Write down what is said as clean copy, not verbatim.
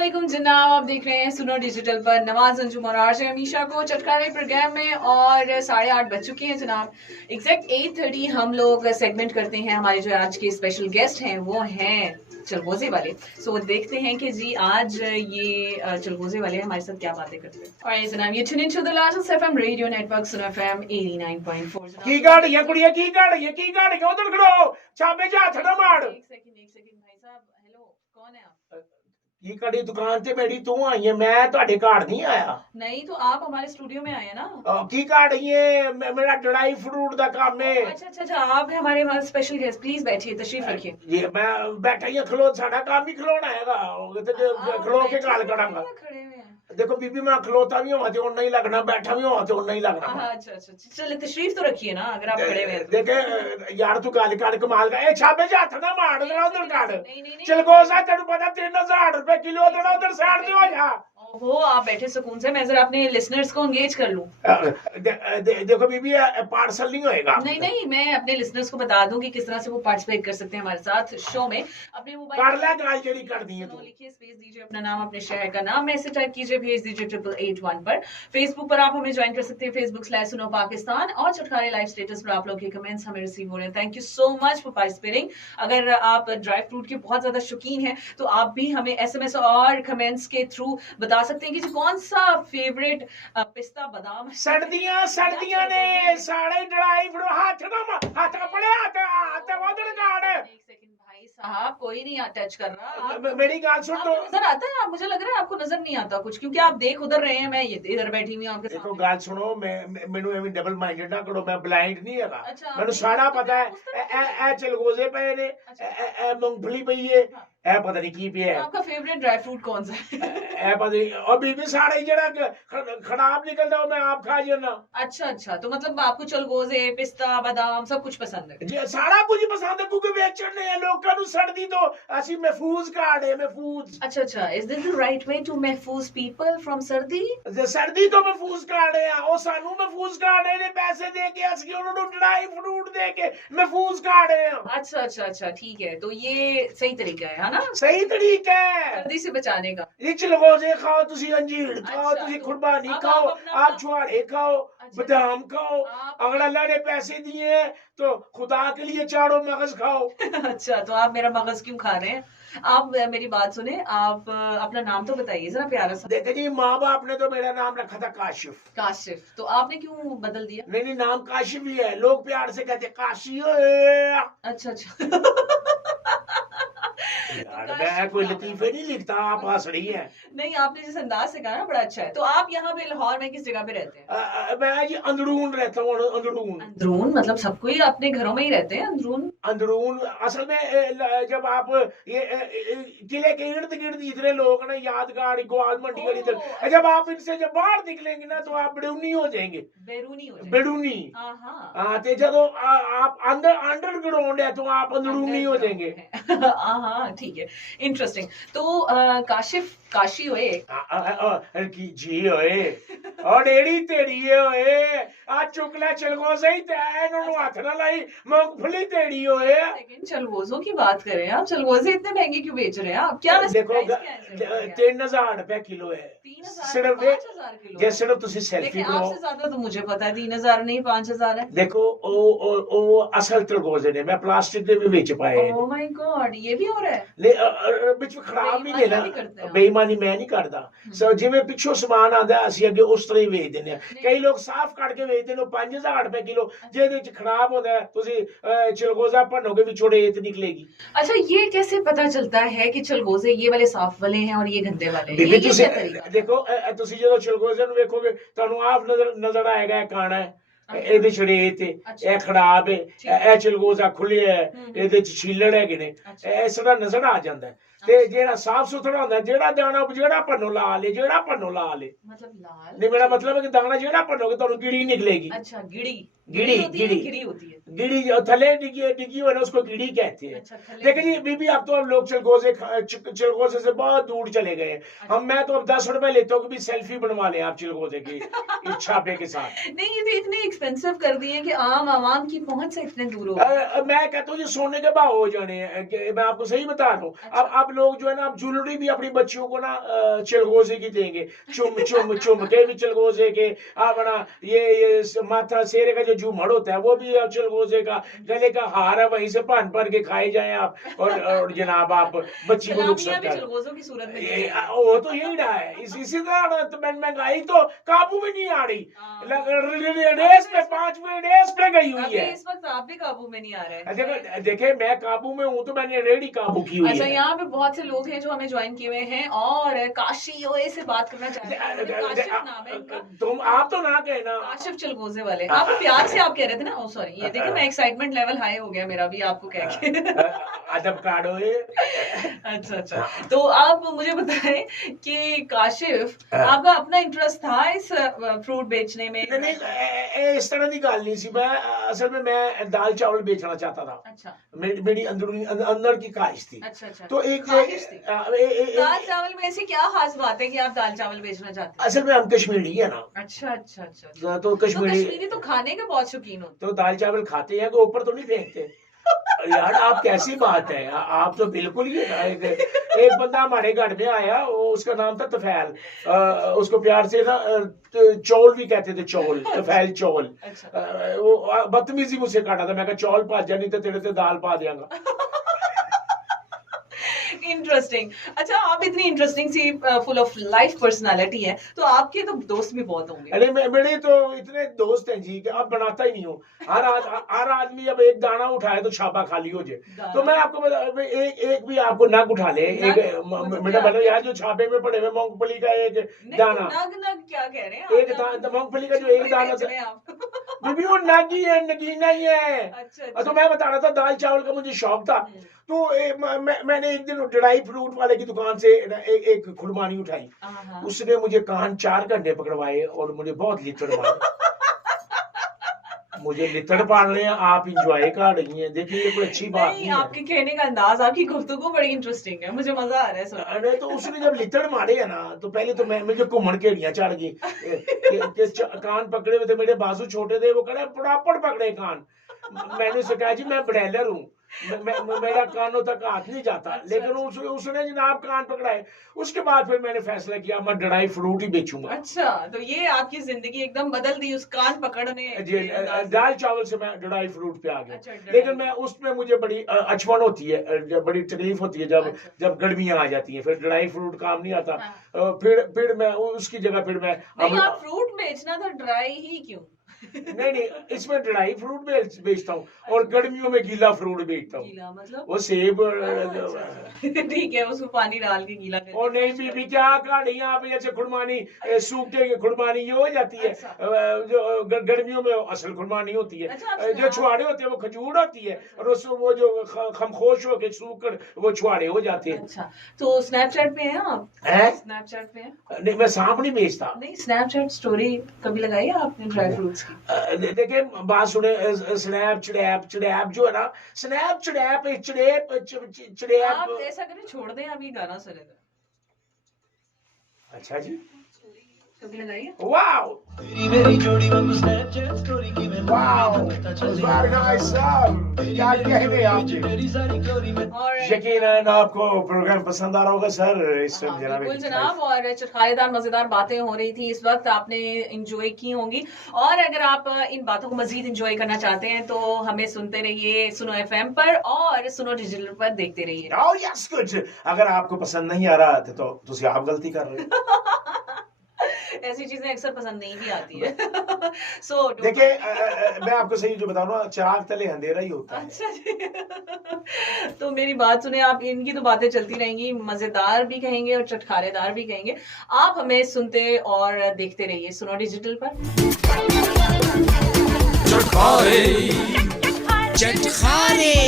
अस्सलामुअलैकुम जनाब, आप देख रहे हैं सुनो डिजिटल पर नवाज अंजुम और आरजे अमीशा को चटकारे प्रोग्राम में। और 8:30 बज चुके हैं जनाब। एग्जैक्ट 8:30 हम लोग सेगमेंट करते हैं। हमारे जो आज के स्पेशल गेस्ट हैं वो हैं चलगोजे वाले। सो देखते हैं कि जी आज ये चलगोजे वाले हमारे साथ क्या बातें करते हैं। और जनाब ये tune into the largest FM radio network सुनो एफएम 89.4। की गाड़ियां कुड़ियां की गाड़ियां उधर खड़ो छापे जा हथ ना मार। एक सेकंड भाई साहब, हेलो कौन है आप? की कड़ी दुकान ते मेरी तू आई है, मैं ਤੁਹਾਡੇ ਘਰ नहीं आया। नहीं तो आप हमारे स्टूडियो में आए हैं ना। की गाड़ियां मेरा ड्राई फ्रूट दा काम है। अच्छा आप हैं हमारे स्पेशल गेस्ट। प्लीज बैठिए, तशरीफ रखिए। ये मैं बैठा ही खलो, साडा काम ही खलोना हैगा खलो के गाल करांगा। खड़े हुए हैं। देखो बीबी मैं खलोता भी होवा ते उन्ना ही लगना, बैठा भी होवा ते उन्ना ही लगना। अच्छा चलिए तशरीफ तो रखिए ना, अगर आप खड़े हुए हैं तो। देखे यार तू गाल कर कमाल का ए छापे जा हथ ना मार देना उधर काट। नहीं। चल गोसा तेनु पता 3000 रुपए किलो देना उधर साइड ते हो जा। ओहो आप बैठे सुकून से, मैं जरा अपने लिसनर्स को एंगेज कर लूं। देखो बीबी पार्सल नहीं होएगा। नहीं मैं अपने लिसनर्स को बता दूं कि किस तरह से वो पार्टिसिपेट कर सकते हैं हमारे साथ शो में। अपने मोबाइल कर ले गाल जड़ी कर दी है तू। लिखिए, स्पेस दीजिए, अपना नाम अपने शहर का नाम मैसेज टाइप कीजिए, भेज दीजिए 8881 पर। फेसबुक पर आप हमें ज्वाइन कर सकते हैं, Facebook/सुनो पाकिस्तान। और चटखारे लाइव स्टेटस पर आप लोग के कमेंट्स हमें रिसीव हो रहे हैं। Thank you so much for participating. अगर आप ड्राई फ्रूट के बहुत ज्यादा शौकीन हैं तो आप भी हमें SMS और कमेंट्स के थ्रू बता सकते हैं कि जी कौन सा फेवरेट पिस्ता बादाम है। सर्दियां ने सारे ड्राई फ्रूट हाथ अपने हाथ उधर काट। एक सेकंड भाई साहब, कोई नहीं टच कर रहा। मेरी गाल सुन तो नजर आता है, मुझे लग रहा है आपको नजर नहीं आता कुछ, क्योंकि आप देख उधर रहे हैं, मैं ये इधर बैठी हुई हूं आपके देखो सामने। गाल सुनो, मैनू एवं डबल माइंडेड ना करो, मैं ब्लाइंड नहीं हैगा। अच्छा, मैनू सारा पता है। ए चलगोजे पे ने, ए मूंगफली पई है, ए पता नहीं की पे है। आपका फेवरेट ड्राई फ्रूट कौन सा है? ए पता नहीं। और बीबी सारे जरा खराब निकलता हो मैं आप खा जाना। अच्छा तो मतलब आपको चलगोजे पिस्ता बादाम सब कुछ पसंद है? जी सारा कुछ पसंद है, क्योंकि बेचने हैं लोगों को सर्दी तो असी महफूज कार्ड है महफूज। अच्छा is this the right way to महफूज पीपल फ्रॉम सर्दी? सर्दी तो महफूज कार्ड है और सानू महफूज कार्ड है ने पैसे दे के असली उन्होंने ड्राई फ्रूट दे के महफूज कार्ड है। अच्छा ठीक है, तो ये सही तरीका है ना? सही तरीका है सर्दी से बचाने का। ये चलगोजे खाओ, तुसी अंजीर खाओ, तुसी तो कुर्बानी अब खाओ, आप आप छुआरे खाओ, बादाम खाओ। अगर अल्लाह ने पैसे दिए हैं तो खुदा के लिए चारों मगज खाओ। अच्छा तो आप मेरा मगज क्यों खा रहे हैं? आप मेरी बात सुने, आप अपना नाम तो बताइए जरा प्यारा सा। देखे जी माँ बाप ने तो मेरा नाम रखा था काशिफ। काशिफ, तो आपने क्यों बदल दिया? नहीं नाम काशिफ ही है, लोग प्यार से कहते काशी। अच्छा यार मैं कोई लतीफे नहीं लिखता, आप हंस रही हैं। नहीं, आपने जिस अंदाज से कहा ना बड़ा अच्छा है। तो आप यहाँ पे लाहौर में किस जगह पे रहते हैं? मैं जी अंदरून रहता हूँ। अंदरून मतलब सबको ही अपने घरों में ही रहते हैं अंदरून असल में जब आप ये किले के इर्द गिर्द जितने लोग ना, यादगार ग्वाल मंडी गली तक, जब आप इनसे जब बाहर निकलेंगे ना तो आप बेरूनी हो जाएंगे। बेरूनी हाँ, तो जब आप अंडरग्राउंड है तो आप अंदरूनी हो जाएंगे। हाँ ठीक है, इंटरेस्टिंग। तो काशिफ काशी होए की जी होए और एड़ी तेड़ी होए आ चुकला चलगो सही तैन उन्होंने हाथ ना लाई मूंगफली तेड़ी होए। लेकिन चलगोजों की बात करें आप, चलगोजे इतने महंगे क्यों बेच रहे हैं आप? क्या देखो 3000 रुपए किलो है सिर्फ। ये सिर्फ तुसी सेल्फी लो। आपसे ज्यादा तो मुझे पता है 3000 नहीं 5000 है। देखो ओ असल चलगोजे ने मैं प्लास्टिक दे भी बेच पाए। ओह माय गॉड, ये भी हो रहा है? ले बिच खराब नहीं लेना, बेईमानी मैं नहीं करदा। सो जिवें पिछो सामान आंदा असि अगे उस तरह ही बेच देने। कई लोग साफ काट के बेचते ने 5000 रुपए किलो, जेदे च खराब होता है तुसी चलगोजा भनोगे विचोड़े रेत निकलेगी। अच्छा ये कैसे पता चलता है कि चलगोजे ये वाले साफ वाले हैं और ये गंदे वाले हैं? बीबी तुसी देखो तुसी जो चलगोजे नु वेखोगे तानू आप नजर आएगा काना है ਇਹਦੇ ਚ ਰੇਤ ਇਹ ਖਰਾਬ ਹੈ, ਇਹ ਚਲਗੋਜ਼ਾ ਖੁੱਲਿਆ ਹੈ, ਇਹਦੇ ਚ ਛਿੱਲੜ ਹੈਗੇ ਨੇ, ਇਸ ਤਰ੍ਹਾਂ ਨਜ਼ਰ ਆ ਜਾਂਦਾ। ਤੇ ਜਿਹੜਾ ਸਾਫ ਸੁਥਰਾ ਹੁੰਦਾ ਜਿਹੜਾ ਦਾਣਾ ਜਿਹੜਾ ਭੰਨੋ ਲਾ ਲੇ, ਜਿਹੜਾ ਭੰਨੋ ਲਾ ਲੇ। मतलब लाल नहीं, मेरा मतलब है कि दाना जेड़ा भनोगे तो गिड़ी निकलेगी। अच्छा गिड़ी होती है। गिड़ी जो थले डिगी हो ना उसको गिड़ी कहते हैं। देखिए जी बीबी अब तो हम लोग चलगोजे से बहुत दूर चले गए। हम मैं तो अब 10 रुपए लेता हूँ कि सेल्फी बनवा लें आप चलगोजे की छापे के साथ। नहीं ये तो इतने एक्सपेंसिव कर दिए कि आम आवाम की पहुंच से इतने दूर हो गए। मैं कहता हूँ ये सोने के भाव हो जाने हैं, मैं आपको सही बता रहा हूँ। अब आप लोग जो है ना, आप ज्वेलरी भी अपनी बच्चियों को ना चिलगोजे की देंगे, चुम चुम चुम के भी चिलगोजे के, अपना ये माथा सेरे का जो झूमर होता है वो भी चिलगोजे का, गले का हार है वहीं से भन भर के खाए जाए आप, और जनाब आप बच्ची को नुकसान कर, चिलगोजों की सूरत में वो तो यही ना है। इसी तरह तो महंगाई तो काबू में नहीं आ रही, रेस पे 5 मिनट रेस पे गई हुई है। इस वक्त आप भी काबू में नहीं आ रहे हैं। देखो देखे मैं काबू में हूँ तो मैंने रेडी काबू की हुई है। अच्छा, यहाँ पे बहुत से लोग हैं जो हमें ज्वाइन किए हुए हैं और काशी ओए से बात करना चाहते हैं। काशिफ नाम है इनका। तुम आप तो ना कहे ना, काशिफ चिलगोजे वाले, आप प्यार से आप कह रहे थे ना। ओ सॉरी, ये देखिए मैं एक्साइटमेंट लेवल हाई हो गया मेरा भी आपको कह के। अदब काटो ये। अच्छा अच्छा, तो आप मुझे बताएं कि काशिफ आपका अपना इंटरेस्ट था इस फ्रूट बेचने में? नहीं, इस तरह की गल नहीं सी। मैं असल में मैं दाल चावल बेचना चाहता था। अच्छा, मेरी अंदरूनी अंदर की ख्वाहिश थी। अच्छा अच्छा, तो एक दाल चावल में ऐसी क्या खास बात है कि आप दाल चावल बेचना चाहते हैं? असल में हम कश्मीरी है ना। अच्छा अच्छा अच्छा, तो कश्मीरी तो खाने के बहुत शौकीन होते तो दाल चावल खाते हैं तो ऊपर तो नहीं फेंकते। यार आप कैसी बात है, आप तो बिल्कुल ही एक बंदा हमारे घर में आया, उसका नाम था तफैल, उसको प्यार से ना चौल भी कहते थे, चौल, तफैल चौल। वो बदतमीजी मुझसे काटा था, मैं कहा चौल पा जा नहीं तो तेरे से दाल पा देंगा। इंटरेस्टिंग। अच्छा, आप इतनी इंटरेस्टिंग सी फुल ऑफ लाइफ पर्सनालिटी है, तो आपके तो दोस्त भी बहुत होंगे। अरे मेरे तो इतने दोस्त हैं जी कि अब बनाता ही नहीं हूँ। हर आदमी अब एक दाना उठाए तो छापा खाली हो जाए। तो मैं आपको बता, एक भी आपको नग उठा ले, मेरा मतलब यार जो छापे में पड़े हुए मूंगफली का एक दाना, नग क्या कह रहे हैं? एक मूंगफली का जो एक दाना बीबी वो नग ही है, नगीना ही है। अच्छा, तो मैं बता रहा था दाल चावल का मुझे शौक था। तो मैंने एक दिन ड्राई फ्रूट वाले की दुकान से एक खुरमानी उठाई, उसने मुझे कान 4 घंटे पकड़वाए और मुझे बहुत लितड़ मारे। मुझे लितड़ पाड़ रहे हैं, आप इंजॉय कर रही हैं। देखिए ये कोई अच्छी बात नहीं है। आपके कहने का अंदाज, आपकी गुफ्तगू बड़ी इंटरेस्टिंग है, मुझे मजा आ रहा है सुनने। तो उसने जब लितड़ मारे है ना, तो पहले तो मुझे घूमन केड़ियां चढ़ गई, कान पकड़े हुए थे, मेरे बाजू छोटे थे, वो कड़े पड़ापड़ पकड़े कान। मैंने उससे कहा जी मैं ब्रेलर हूँ, मेरा कानों तक हाथ नहीं जाता। लेकिन उसने जनाब कान पकड़ाए। उसके बाद फिर मैंने फैसला किया मैं ड्राई फ्रूट ही बेचूंगा। अच्छा, तो ये आपकी जिंदगी एकदम बदल दी उस कान पकड़ने। दाल चावल से मैं ड्राई फ्रूट पे आ गया। अच्छा, लेकिन मैं उसमें मुझे बड़ी अचवन होती है, बड़ी तकलीफ होती है जब गर्मियां आ जाती हैं, फिर ड्राई फ्रूट काम नहीं आता। फिर मैं उसकी जगह फिर मैं आप फ्रूट बेचना था, ड्राई ही क्यों? नहीं, इसमें ड्राई फ्रूट बेचता हूँ और गर्मियों में गीला फ्रूट बेचता हूँ। गीला मतलब वो सेब। ठीक है, उसको पानी डाल के गीला करके। और नहीं बीबी क्या कहानी, आप जैसे खुरमानी सूखे खुरमानी ये हो जाती है। जो गर्मियों में असल खुरमानी होती है। जो छुआड़े होते हैं वो खजूर होती है, और वो जो खमखोश होके सूख कर वो छुआड़े हो जाते हैं। अच्छा, तो स्नैपचैट पे हैं आप? स्नैपचैट पे हैं? नहीं, मैं सांप नहीं बेचता। नहीं, स्नैपचैट स्टोरी कभी लगाई है आपने ड्राई फ्रूट्स की? देखिए बात सुने, स्नैप चड़ैप जो है ना, स्नैप चड़ैप चड़ैप। आप ऐसा करें, छोड़ दें, आप ये गाना सुने। अच्छा जी, कभी लगाई है? वाओ क्या कहने आप। यकीनन आपको प्रोग्राम पसंद आ रहा होगा सर। इस बिल्कुल जनाब, और चटखारेदार मजेदार बातें हो रही थी इस वक्त, आपने एंजॉय की होंगी। और अगर आप इन बातों को मजीद एंजॉय करना चाहते हैं तो हमें सुनते रहिए सुनो FM पर और सुनो डिजिटल पर देखते रहिए। Oh yes, good. अगर आपको पसंद नहीं आ रहा तो तुसी आप गलती कर रहे हो। ऐसी चीजें अक्सर पसंद नहीं भी आती है। देखिए मैं आपको सही जो बताऊं ना, चिराग तले अंधेरा ही होता है। अच्छा जी। तो मेरी बात सुने, आप इनकी तो बातें चलती रहेंगी, मजेदार भी कहेंगे और चटखारेदार भी कहेंगे। आप हमें सुनते और देखते रहिए सुनो डिजिटल पर। चटखारे